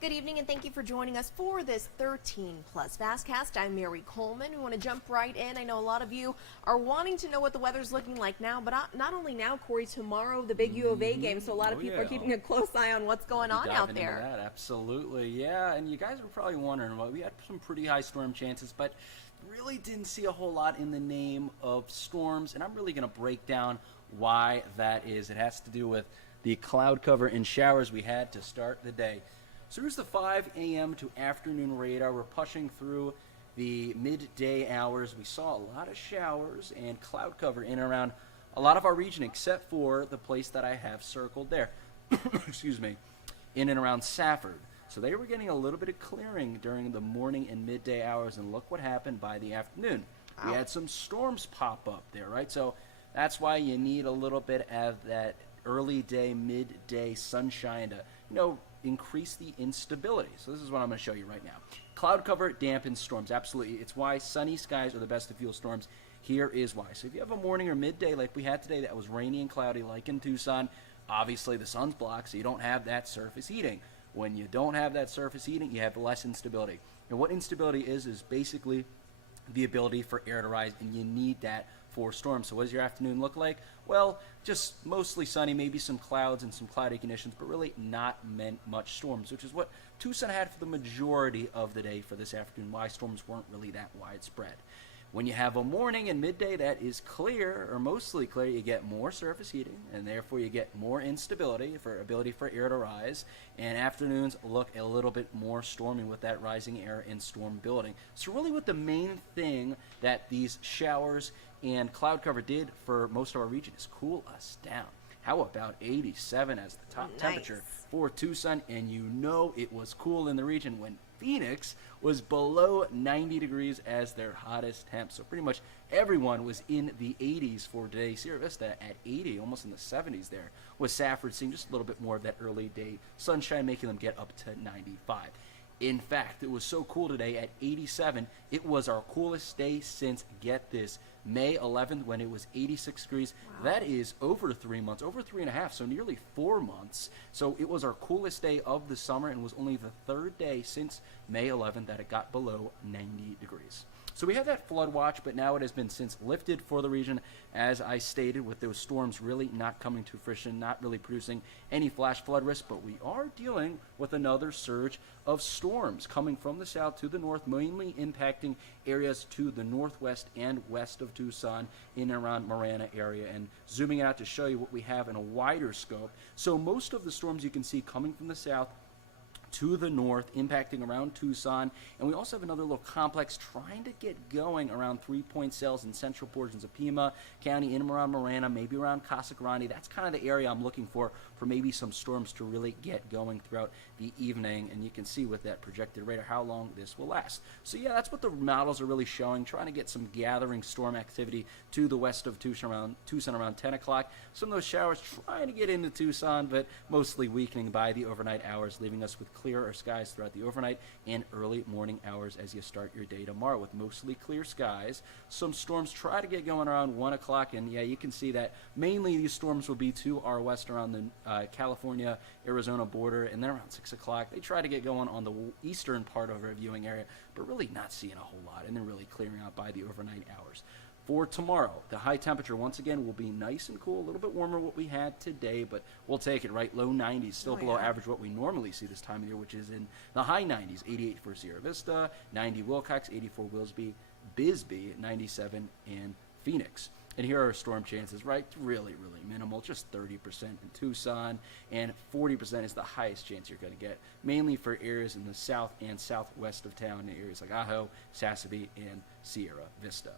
Good evening, and thank you for joining us for this 13 Plus FastCast. I'm Mary Coleman. We want to jump right in. I know a lot of you are wanting to know what the weather's looking like now, but not only now, Corey, tomorrow, the big U of A game, so a lot of people are keeping a close eye on what's going on out there. Into that, absolutely, yeah, and you guys were probably wondering, well, we had some pretty high storm chances, but really didn't see a whole lot in the name of storms, and I'm really going to break down why that is. It has to do with the cloud cover and showers we had to start the day. So here's the 5 a.m. to afternoon radar. We're pushing through the midday hours. We saw a lot of showers and cloud cover in and around a lot of our region, except for the place that I have circled there. Excuse me, in and around Safford. So they were getting a little bit of clearing during the morning and midday hours, and look what happened by the afternoon. We had some storms pop up there, right? So that's why you need a little bit of that early day, midday sunshine to, increase the instability. So this is what I'm going to show you right now. Cloud cover dampens storms. Absolutely. It's why sunny skies are the best to fuel storms. Here is why. So if you have a morning or midday like we had today that was rainy and cloudy like in Tucson, obviously the sun's blocked, so you don't have that surface heating. When you don't have that surface heating, you have less instability. And what instability is basically the ability for air to rise, and you need that for storms. So what does your afternoon look like? Well, just mostly sunny, maybe some clouds and some cloudy conditions, but really not much storms, which is what Tucson had for the majority of the day for this afternoon, why storms weren't really that widespread. When you have a morning and midday that is clear, or mostly clear, you get more surface heating, and therefore you get more instability for ability for air to rise, and afternoons look a little bit more stormy with that rising air and storm building. So really what the main thing that these showers and cloud cover did for most of our region is cool us down. How about 87 as the top temperature for Tucson, and it was cool in the region when Phoenix was below 90 degrees as their hottest temp. So pretty much everyone was in the 80s for today. Sierra Vista at 80, almost in the 70s there, with Safford seeing just a little bit more of that early day sunshine, making them get up to 95. In fact, it was so cool today at 87, it was our coolest day since, get this, May 11th when it was 86 degrees. Wow. That is over 3 months, over 3.5, so nearly 4 months. So it was our coolest day of the summer and was only the third day since May 11th that it got below 90 degrees. So we have that flood watch, but now it has been since lifted for the region, as I stated, with those storms really not coming to fruition, not really producing any flash flood risk, but we are dealing with another surge of storms coming from the south to the north, mainly impacting areas to the northwest and west of Tucson in and around Marana area. And zooming out to show you what we have in a wider scope. So most of the storms you can see coming from the south to the north, impacting around Tucson, and we also have another little complex trying to get going around 3-point cells in central portions of Pima County, in and around Marana, maybe around Casa Grande. That's kind of the area I'm looking for maybe some storms to really get going throughout the evening, and you can see with that projected radar how long this will last. So yeah, that's what the models are really showing, trying to get some gathering storm activity to the west of Tucson around 10 o'clock. Some of those showers trying to get into Tucson, but mostly weakening by the overnight hours, leaving us with clearer skies throughout the overnight and early morning hours as you start your day tomorrow with mostly clear skies. Some storms try to get going around 1 o'clock, and yeah, you can see that mainly these storms will be to our west around the California-Arizona border, and then around 6 o'clock they try to get going on the eastern part of our viewing area, but really not seeing a whole lot, and then really clearing out by the overnight hours. For tomorrow, the high temperature, once again, will be nice and cool, a little bit warmer what we had today, but we'll take it, right? Low 90s, still below average what we normally see this time of year, which is in the high 90s. 88 for Sierra Vista, 90 Wilcox, 84 Bisbee, 97 in Phoenix. And here are storm chances, right? Really, really minimal, just 30% in Tucson, and 40% is the highest chance you're going to get, mainly for areas in the south and southwest of town, areas like Ajo, Sassabee, and Sierra Vista.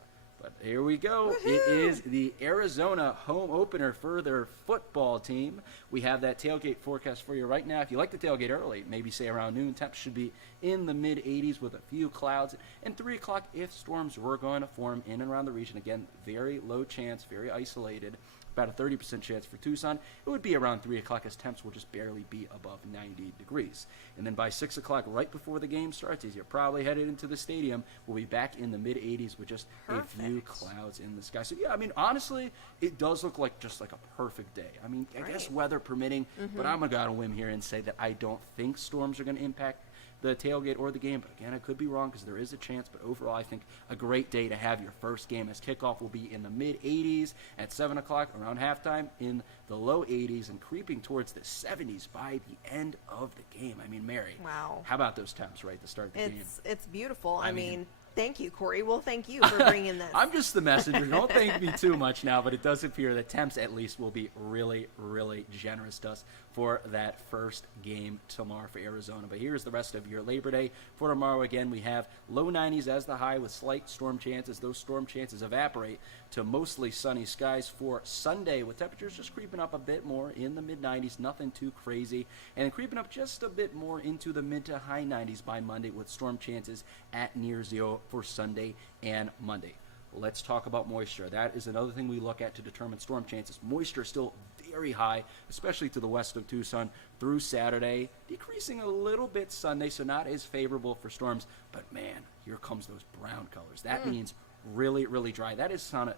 But here we go. Woo-hoo! It is the Arizona home opener for their football team. We have that tailgate forecast for you right now. If you like to tailgate early, maybe say around noon, temps should be in the mid-80s with a few clouds. And 3 o'clock, if storms were going to form in and around the region, again, very low chance, very isolated. about a 30% chance for Tucson. It would be around 3 o'clock as temps will just barely be above 90 degrees. And then by 6 o'clock, right before the game starts, as you're probably headed into the stadium, we'll be back in the mid-80s with just a few clouds in the sky. So, yeah, I mean, honestly, it does look like just like a perfect day. I mean, I guess weather permitting, but I'm going to go out on a whim here and say that I don't think storms are going to impact the tailgate or the game. But again, I could be wrong because there is a chance. But overall, I think a great day to have your first game, as kickoff will be in the mid-80s at 7 o'clock around halftime, in the low 80s and creeping towards the 70s by the end of the game. I mean, Mary, wow, how about those temps right at the start of the game? It's beautiful. I mean, thank you, Corey. Well, thank you for bringing this. I'm just the messenger. Don't thank me too much now, but it does appear that temps at least will be really, really generous to us for that first game tomorrow for Arizona. But here's the rest of your Labor Day. For tomorrow, again, we have low 90s as the high with slight storm chances. Those storm chances evaporate to mostly sunny skies for Sunday, with temperatures just creeping up a bit more in the mid-90s, nothing too crazy, and then creeping up just a bit more into the mid to high 90s by Monday, with storm chances at near zero for Sunday and Monday. Let's talk about moisture. That is another thing we look at to determine storm chances. Moisture is still very high, especially to the west of Tucson through Saturday, decreasing a little bit Sunday, so not as favorable for storms. But man, here comes those brown colors. That means really, really dry. That's kind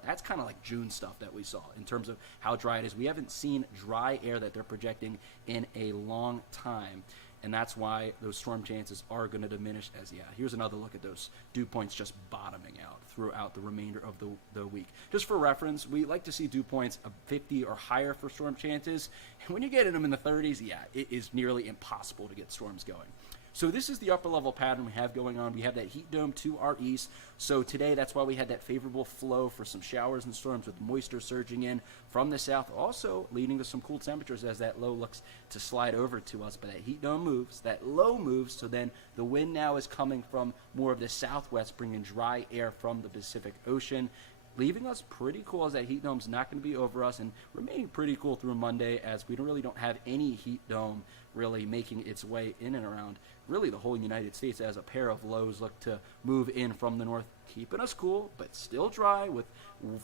of like June stuff that we saw in terms of how dry it is. We haven't seen dry air that they're projecting in a long time. And that's why those storm chances are going to diminish as, here's another look at those dew points just bottoming out throughout the remainder of the week. Just for reference, we like to see dew points of 50 or higher for storm chances. And when you get in them in the 30s, it is nearly impossible to get storms going. So this is the upper level pattern we have going on. We have that heat dome to our east. So today, that's why we had that favorable flow for some showers and storms with moisture surging in from the south, also leading to some cool temperatures as that low looks to slide over to us. But that heat dome moves, that low moves, so then the wind now is coming from more of the southwest, bringing dry air from the Pacific Ocean, leaving us pretty cool, as that heat dome's not going to be over us, and remaining pretty cool through Monday, as we really don't have any heat dome really making its way in and around really the whole United States, as a pair of lows look to move in from the north, keeping us cool but still dry with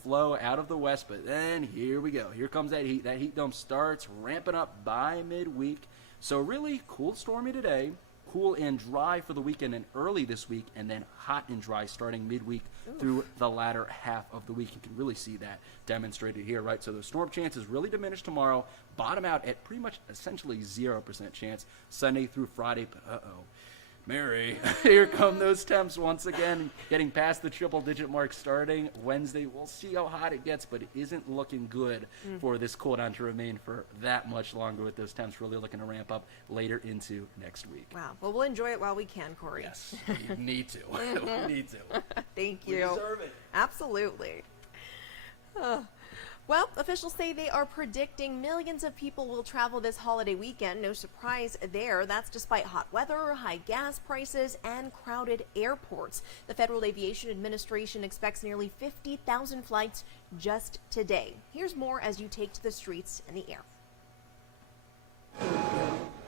flow out of the west. But then here we go. Here comes that heat. That heat dome starts ramping up by midweek. So really cool, stormy today, cool and dry for the weekend and early this week, and then hot and dry starting midweek through the latter half of the week. You can really see that demonstrated here, right? So the storm chances really diminish tomorrow, bottom out at pretty much essentially 0% chance Sunday through Friday. But Mary, here come those temps once again, getting past the triple-digit mark starting Wednesday. We'll see how hot it gets, but it isn't looking good for this cool down to remain for that much longer, with those temps really looking to ramp up later into next week. Wow. Well, we'll enjoy it while we can, Corey. Yes, we need to. We need to. Thank you. We deserve it. Absolutely. Well, officials say they are predicting millions of people will travel this holiday weekend. No surprise there. That's despite hot weather, high gas prices, and crowded airports. The Federal Aviation Administration expects nearly 50,000 flights just today. Here's more as you take to the streets and the air.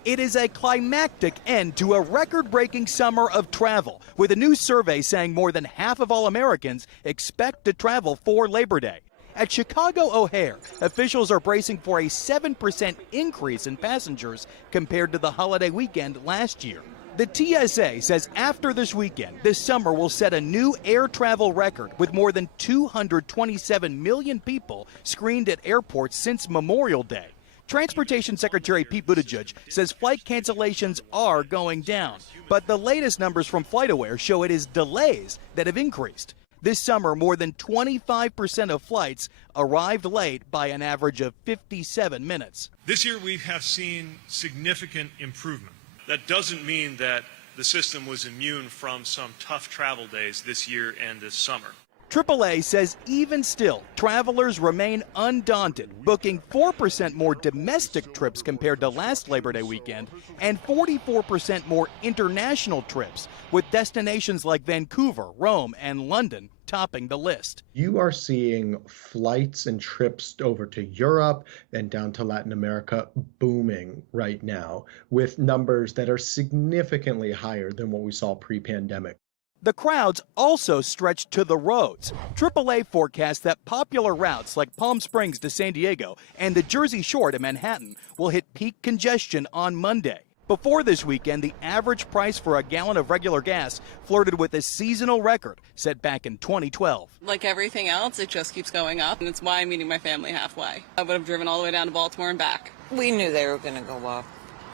It is a climactic end to a record-breaking summer of travel, with a new survey saying more than half of all Americans expect to travel for Labor Day. At Chicago O'Hare, officials are bracing for a 7% increase in passengers compared to the holiday weekend last year. The TSA says after this weekend, this summer will set a new air travel record, with more than 227 million people screened at airports since Memorial Day. Transportation Secretary Pete Buttigieg says flight cancellations are going down, but the latest numbers from FlightAware show it is delays that have increased. This summer, more than 25% of flights arrived late by an average of 57 minutes. This year we have seen significant improvement. That doesn't mean that the system was immune from some tough travel days this year and this summer. AAA says even still, travelers remain undaunted, booking 4% more domestic trips compared to last Labor Day weekend and 44% more international trips, with destinations like Vancouver, Rome, and London topping the list. You are seeing flights and trips over to Europe and down to Latin America booming right now, with numbers that are significantly higher than what we saw pre-pandemic. The crowds also stretched to the roads. AAA forecasts that popular routes like Palm Springs to San Diego and the Jersey Shore to Manhattan will hit peak congestion on Monday. Before this weekend, the average price for a gallon of regular gas flirted with a seasonal record set back in 2012. Like everything else, it just keeps going up, and it's why I'm meeting my family halfway. I would have driven all the way down to Baltimore and back. We knew they were going to go up.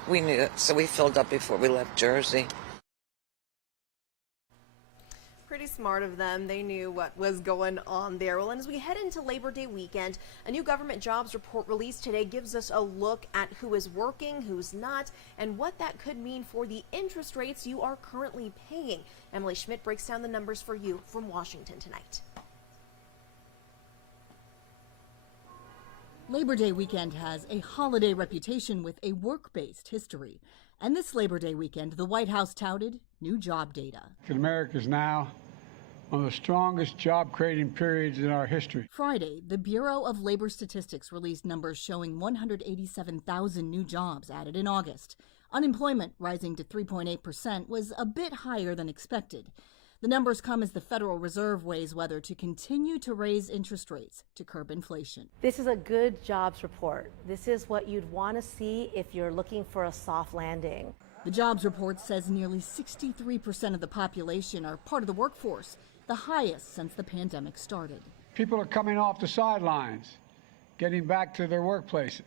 We knew it, so we filled up before we left Jersey. Pretty smart of them. They knew what was going on there. Well, and as we head into Labor Day weekend, a new government jobs report released today gives us a look at who is working, who's not, and what that could mean for the interest rates you are currently paying. Emily Schmidt breaks down the numbers for you from Washington tonight. Labor Day weekend has a holiday reputation with a work-based history. And this Labor Day weekend, the White House touted new job data. America is now one of the strongest job-creating periods in our history. Friday, the Bureau of Labor Statistics released numbers showing 187,000 new jobs added in August. Unemployment, rising to 3.8%, was a bit higher than expected. The numbers come as the Federal Reserve weighs whether to continue to raise interest rates to curb inflation. This is a good jobs report. This is what you'd want to see if you're looking for a soft landing. The jobs report says nearly 63% of the population are part of the workforce, the highest since the pandemic started. People are coming off the sidelines, getting back to their workplaces.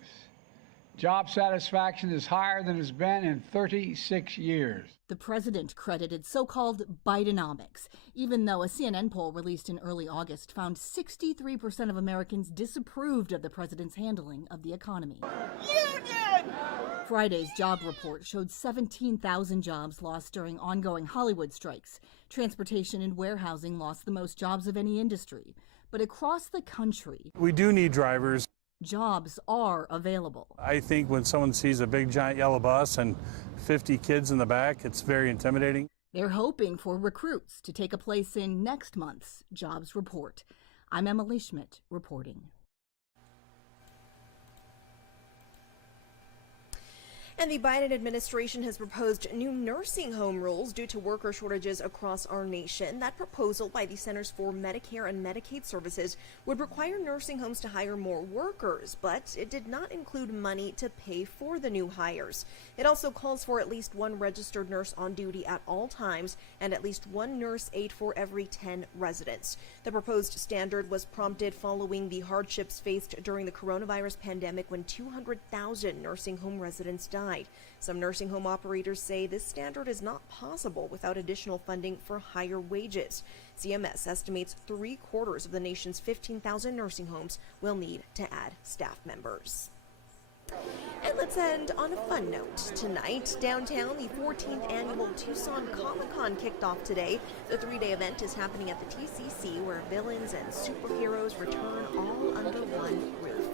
Job satisfaction is higher than it's been in 36 years. The president credited so-called Bidenomics, even though a CNN poll released in early August found 63% of Americans disapproved of the president's handling of the economy. Union! Friday's job report showed 17,000 jobs lost during ongoing Hollywood strikes. Transportation and warehousing lost the most jobs of any industry. But across the country, we do need drivers. Jobs are available. I think when someone sees a big giant yellow bus and 50 kids in the back, it's very intimidating. They're hoping for recruits to take a place in next month's jobs report. I'm Emily Schmidt reporting. And the Biden administration has proposed new nursing home rules due to worker shortages across our nation. That proposal by the Centers for Medicare and Medicaid Services would require nursing homes to hire more workers, but it did not include money to pay for the new hires. It also calls for at least one registered nurse on duty at all times and at least one nurse aide for every 10 residents. The proposed standard was prompted following the hardships faced during the coronavirus pandemic when 200,000 nursing home residents died. Some nursing home operators say this standard is not possible without additional funding for higher wages. CMS estimates 3/4 of the nation's 15,000 nursing homes will need to add staff members. And let's end on a fun note. Tonight, downtown, the 14th annual Tucson Comic-Con kicked off today. The 3-day event is happening at the TCC, where villains and superheroes return all under one roof.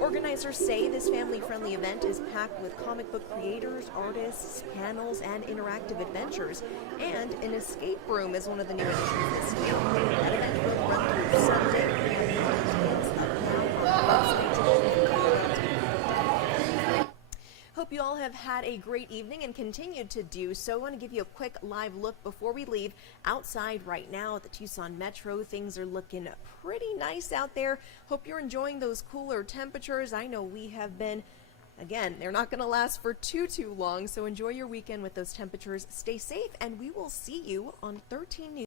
Organizers say this family-friendly event is packed with comic book creators, artists, panels, and interactive adventures. And an escape room is one of the new additions this year. That event will run through Sunday. Hope you all have had a great evening and continued to do so. I want to give you a quick live look before we leave. Outside right now at the Tucson Metro, things are looking pretty nice out there. Hope you're enjoying those cooler temperatures. I know we have been. Again, they're not going to last for too long, so enjoy your weekend with those temperatures. Stay safe, and we will see you on 13 News.